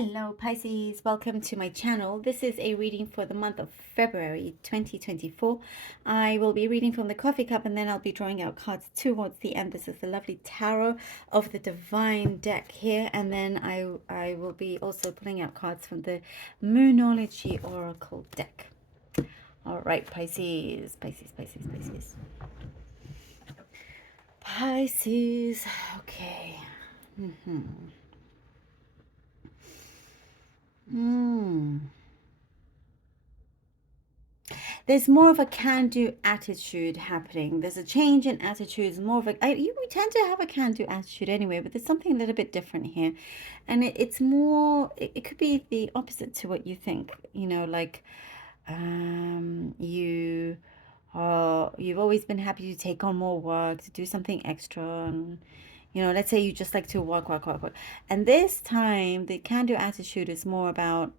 Hello Pisces, welcome to my channel. This is a reading for the month of February 2024. I will be reading from the coffee cup and then I'll be drawing out cards towards the end. This is the lovely tarot of the divine deck here, and then I will be also pulling out cards from the Moonology Oracle deck. All right, Pisces, Pisces, Pisces, Pisces. Pisces, okay. There's more of a can-do attitude happening. There's a change in attitudes, more of a, we tend to have a can-do attitude anyway, but there's something a little bit different here. And it's more, it could be the opposite to what you think, like you are, you've always been happy to take on more work, to do something extra, and let's say you just like to work. And this time, the can-do attitude is more about,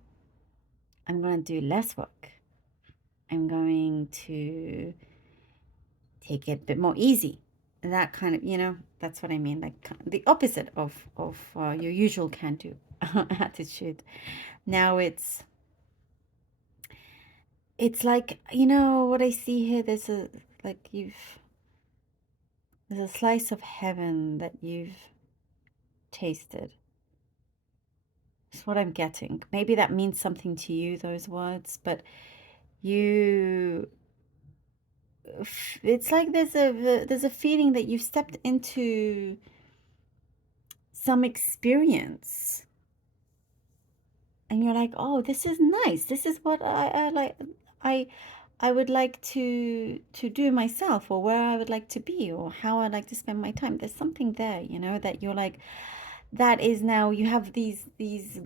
I'm going to do less work. I'm going to take it a bit more easy. That kind of, that's what I mean. Like the opposite of your usual can-do attitude. Now it's like, what I see here, there's a slice of heaven that you've tasted. That's what I'm getting. Maybe that means something to you, those words, but it's like there's a feeling that you've stepped into some experience and you're like, oh, this is nice, this is what I like, I would like to do myself, or where I would like to be, or how I'd like to spend my time. There's something there, that you're like, that is, now you have these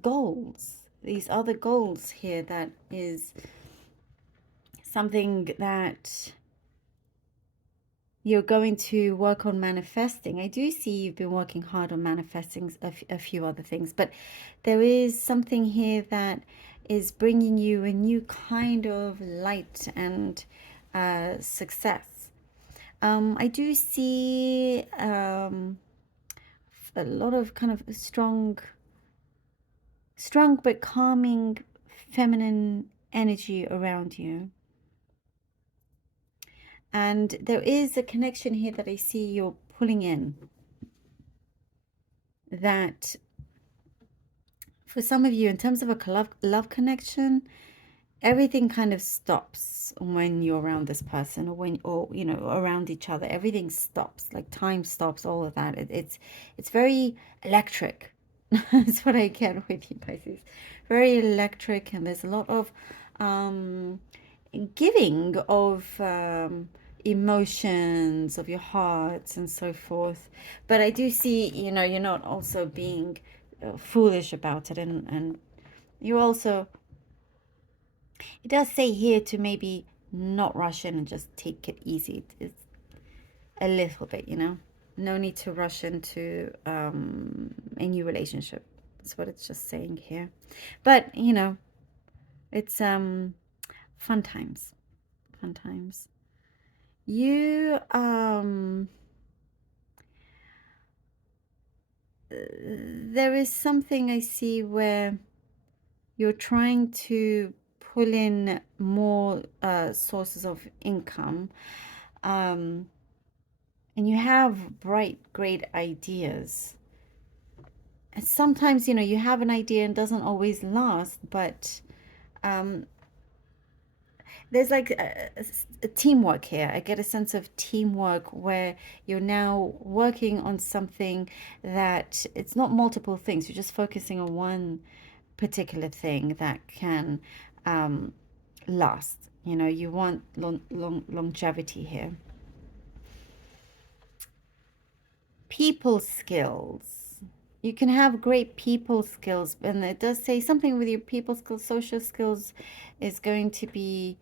goals, these other goals here. That is something that you're going to work on manifesting. I do see you've been working hard on manifesting a few other things, but there is something here that is bringing you a new kind of light and success. I do see a lot of kind of strong but calming feminine energy around you. And there is a connection here that I see you're pulling in, that for some of you, in terms of a love connection, everything kind of stops when you're around this person, or around each other. Everything stops, like time stops, all of that. It's very electric. That's what I get with you, Pisces. Very electric, and there's a lot of giving of emotions, of your hearts and so forth. But I do see, you're not also being foolish about it, and you also, it does say here to maybe not rush in and just take it easy. It's a little bit, no need to rush into a new relationship. That's what it's just saying here. But it's fun times. You there is something I see where you're trying to pull in more sources of income, and you have bright, great ideas. And sometimes, you have an idea and doesn't always last, but there's like a teamwork here. I get a sense of teamwork where you're now working on something that it's not multiple things. You're just focusing on one particular thing that can last. You want longevity here. People skills. You can have great people skills, and it does say something with your people skills. Social skills is going to be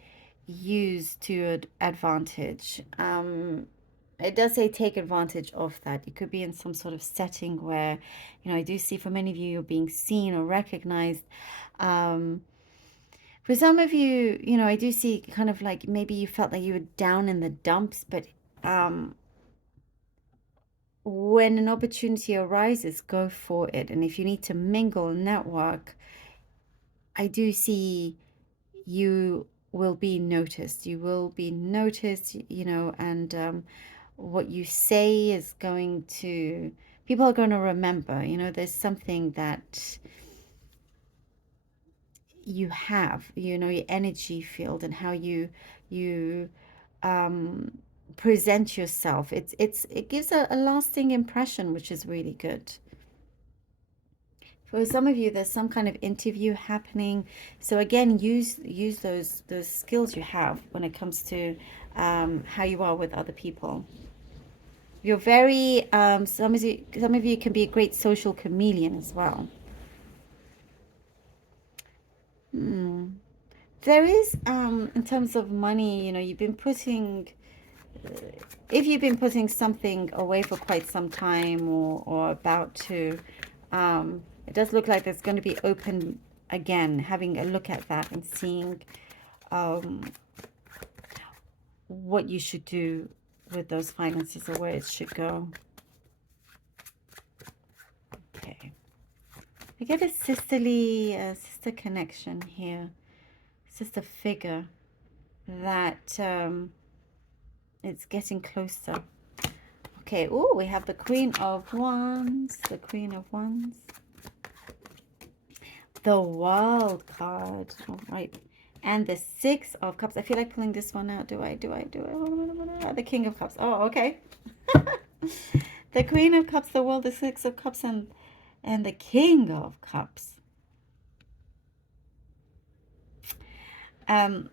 used to your advantage. It does say take advantage of that. You could be in some sort of setting where, I do see for many of you, you're being seen or recognized. For some of you, I do see kind of like maybe you felt like you were down in the dumps, but when an opportunity arises, go for it. And if you need to mingle and network, I do see you will be noticed. You will be noticed, you know, and what you say is going to, people are going to remember, you know, there's something that you have, you know, your energy field and how you um, present yourself. It gives a lasting impression, which is really good. For some of you, there's some kind of interview happening. So again, use those skills you have when it comes to how you are with other people. You're very some of you can be a great social chameleon as well. Hmm. There is in terms of money, you know, you've been putting if you've been putting something away for quite some time or about to, it does look like it's going to be open again, having a look at that and seeing um, what you should do with those finances or where it should go. Okay. I get a sister connection here, sister figure that it's getting closer. Okay, oh, we have the Queen of Wands, the Queen of Wands. The World card. All right. And the Six of Cups. I feel like pulling this one out. Do I? The King of Cups. Oh, okay. The Queen of Cups, the World, the Six of Cups, and the King of Cups. Um,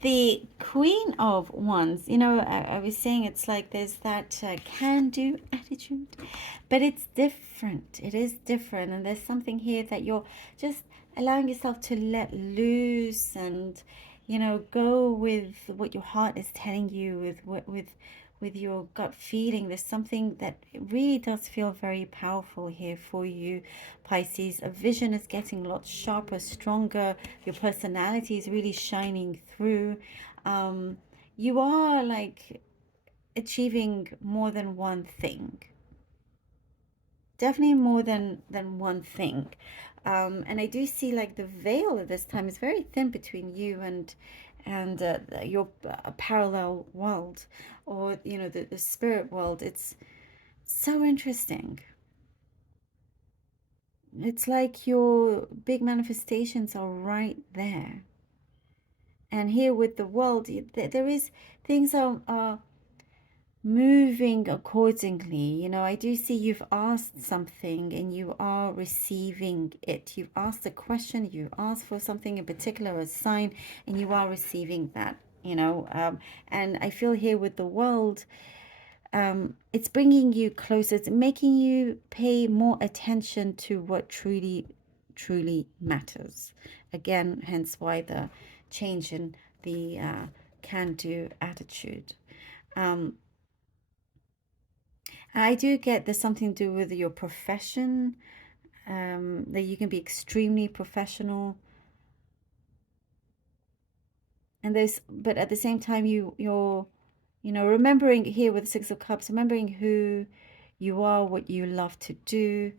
the Queen of Wands, you know, I was saying it's like there's that can-do attitude, but it's different. It is different, and there's something here that you're just allowing yourself to let loose and, you know, go with what your heart is telling you, with your gut feeling. There's something that really does feel very powerful here for you, Pisces. A vision is getting a lot sharper, stronger. Your personality is really shining through. Um, you are like achieving more than one thing. Definitely more than one thing. And I do see like the veil at this time is very thin between you and your parallel world, or you know, the spirit world. It's so interesting. It's like your big manifestations are right there. And here with the world, there is things are moving accordingly. You know, I do see you've asked something and you are receiving it. You've asked a question, you asked for something in particular, a sign, and you are receiving that, you know. And I feel here with the world, it's bringing you closer, it's making you pay more attention to what truly matters. Again, hence why the change in the can-do attitude. Um, I do get there's something to do with your profession, that you can be extremely professional, and there's, but at the same time, you're, you know, remembering here with the Six of Cups, remembering who you are, what you love to do.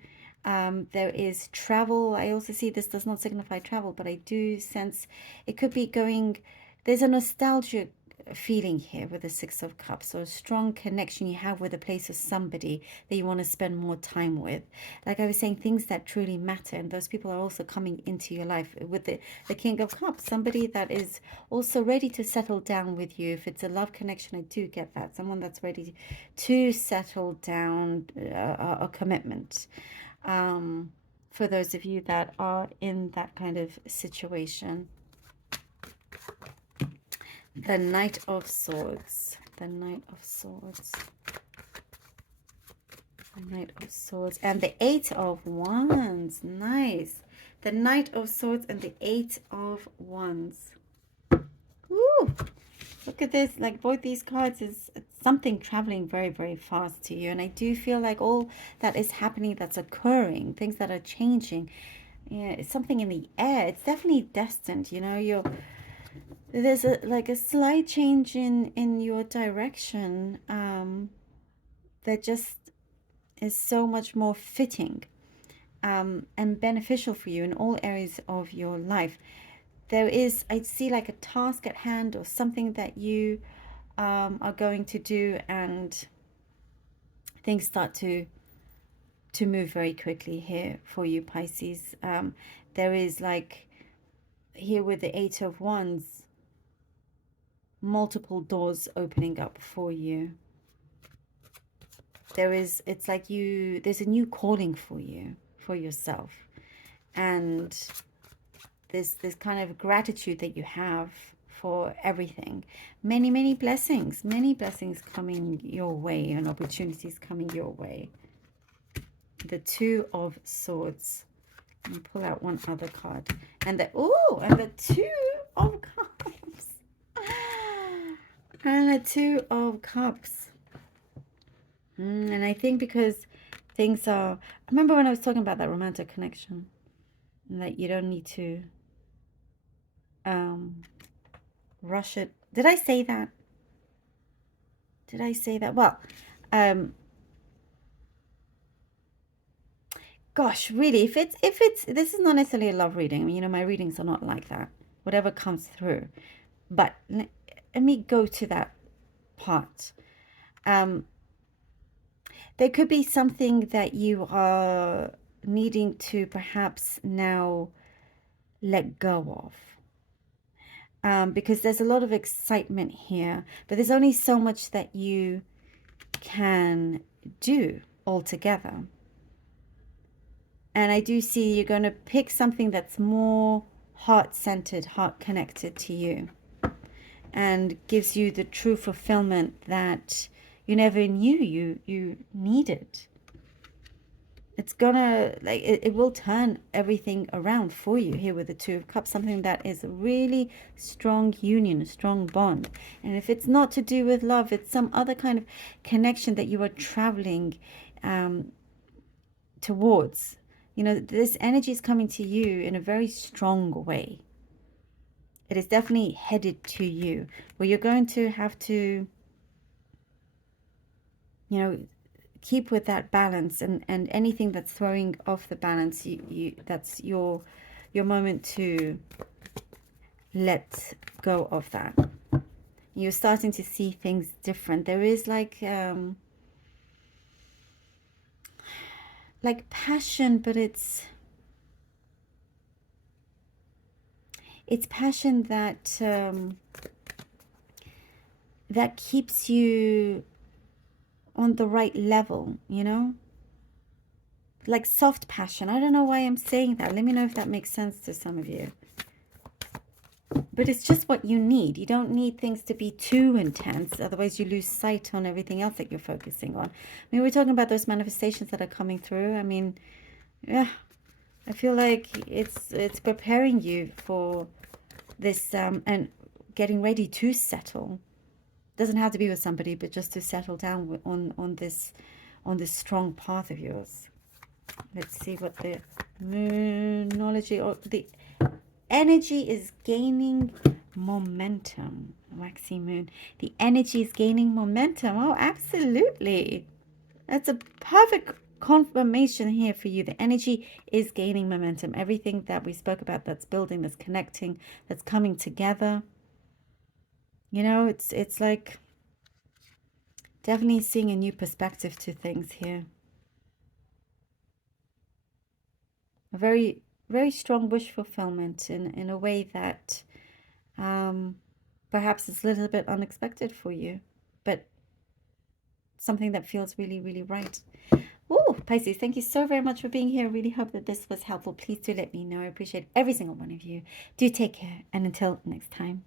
There is travel. I also see this does not signify travel, but I do sense it could be going, there's a nostalgia feeling here with the Six of Cups, so a strong connection you have with a place or somebody that you want to spend more time with. Like I was saying, things that truly matter, and those people are also coming into your life with the King of Cups, somebody that is also ready to settle down with you. If it's a love connection, I do get that. Someone that's ready to settle down, a commitment. For those of you that are in that kind of situation. The Knight of Swords. The Knight of Swords. The Knight of Swords. And the Eight of Wands. Nice. The Knight of Swords and the Eight of Wands. Woo! Look at this. Like both these cards is something traveling very, very fast to you. And I do feel like all that is happening, that's occurring, things that are changing. Yeah, it's something in the air. It's definitely destined. You know, there's a like a slight change in your direction, that just is so much more fitting, and beneficial for you in all areas of your life. There is, I see like a task at hand or something that you are going to do, and things start to move very quickly here for you, Pisces. There is like here with the Eight of Wands, multiple doors opening up for you. It's like there's a new calling for you, for yourself, and this kind of gratitude that you have for everything. Many blessings coming your way, and opportunities coming your way. The Two of Swords. And pull out one other card, and the Two of Cups, and the Two of Cups. And I think because things are, I remember when I was talking about that romantic connection, and that you don't need to rush it. Did I say that? Well, gosh, really, if it's this is not necessarily a love reading. I mean, you know, my readings are not like that. Whatever comes through. But let me go to that part. There could be something that you are needing to perhaps now let go of. Because there's a lot of excitement here, but there's only so much that you can do altogether. And I do see you're going to pick something that's more heart-centered, heart-connected to you, and gives you the true fulfillment that you never knew you needed. It's gonna, like, it will turn everything around for you here with the Two of Cups, something that is a really strong union, a strong bond. And if it's not to do with love, it's some other kind of connection that you are traveling towards. You know, this energy is coming to you in a very strong way. It is definitely headed to you, where you're going to have to, you know, keep with that balance, and anything that's throwing off the balance, that's your moment to let go of that. You're starting to see things different. There is like passion, but it's passion that that keeps you on the right level, you know, like soft passion. I don't know why I'm saying that. Let me know if that makes sense to some of you. But it's just what you need. You don't need things to be too intense, otherwise you lose sight on everything else that you're focusing on. I mean, we're talking about those manifestations that are coming through. I mean, yeah, I feel like it's preparing you for this, and getting ready to settle. Doesn't have to be with somebody, but just to settle down on this strong path of yours. Let's see what the moonology, or the energy is gaining momentum. Waxy moon. The energy is gaining momentum. Oh, absolutely. That's a perfect confirmation here for you. The energy is gaining momentum. Everything that we spoke about, that's building, that's connecting, that's coming together. You know, it's like definitely seeing a new perspective to things here. A very, very strong wish fulfillment in a way that perhaps is a little bit unexpected for you, but something that feels really, really right. Oh, Pisces, thank you so very much for being here. I really hope that this was helpful. Please do let me know. I appreciate every single one of you. Do take care, and until next time.